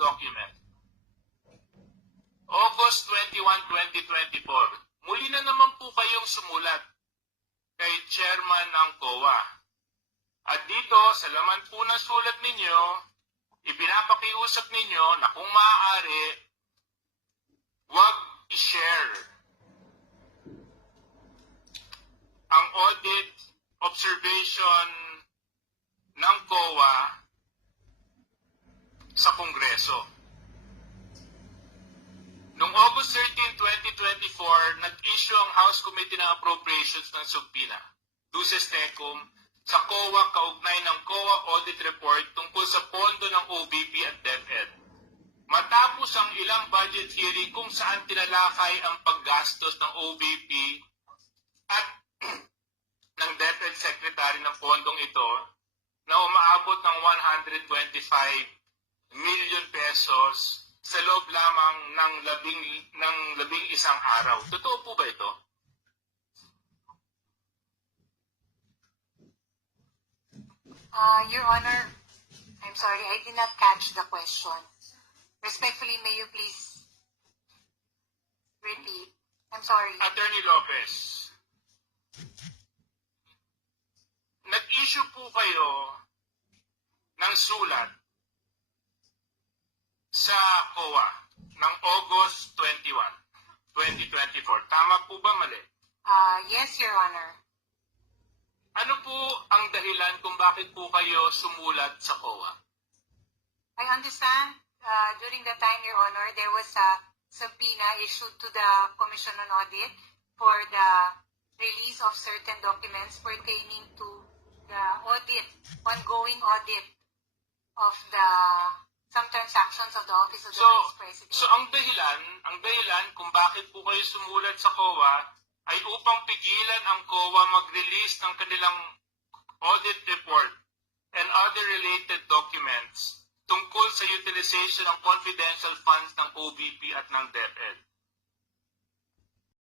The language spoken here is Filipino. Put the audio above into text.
document. August 21, 2024. Muli na naman po kayong sumulat kay Chairman ng COA. At dito, sa laman po ng sulat ninyo, ipinapakiusap ninyo na kung maaari, huwag i-share ang audit observation ng COA sa Kongreso. Noong August 13, 2024, nag-issue ang House Committee ng Appropriations ng subpoena, Duces Tecum, sa COA kaugnay ng COA Audit Report tungkol sa pondo ng OVP at DepEd. Matapos ang ilang budget hearing kung saan tinalakay ang paggastos ng OVP at ng DepEd Secretary ng pondong ito na umaabot ng 125 million pesos sa loob lamang ng labing isang araw. Totoo po ba ito? Your Honor, I'm sorry, I did not catch the question. Respectfully, may you please repeat? I'm sorry. Attorney Lopez, nag-issue po kayo ng sulat sa COA ng August 21, 2024. Tama po ba mali? Yes, Your Honor. Ano po ang dahilan kung bakit po kayo sumulat sa COA? I understand during the time, Your Honor, there was a subpoena issued to the Commission on Audit for the release of certain documents pertaining to the ongoing audit of some transactions of the Office of the Vice President. So ang dahilan kung bakit po kayo sumulat sa COA ay upang pigilan ang COA mag-release ng kanilang audit report and other related documents tungkol sa utilization ng confidential funds ng OVP at ng DepEd.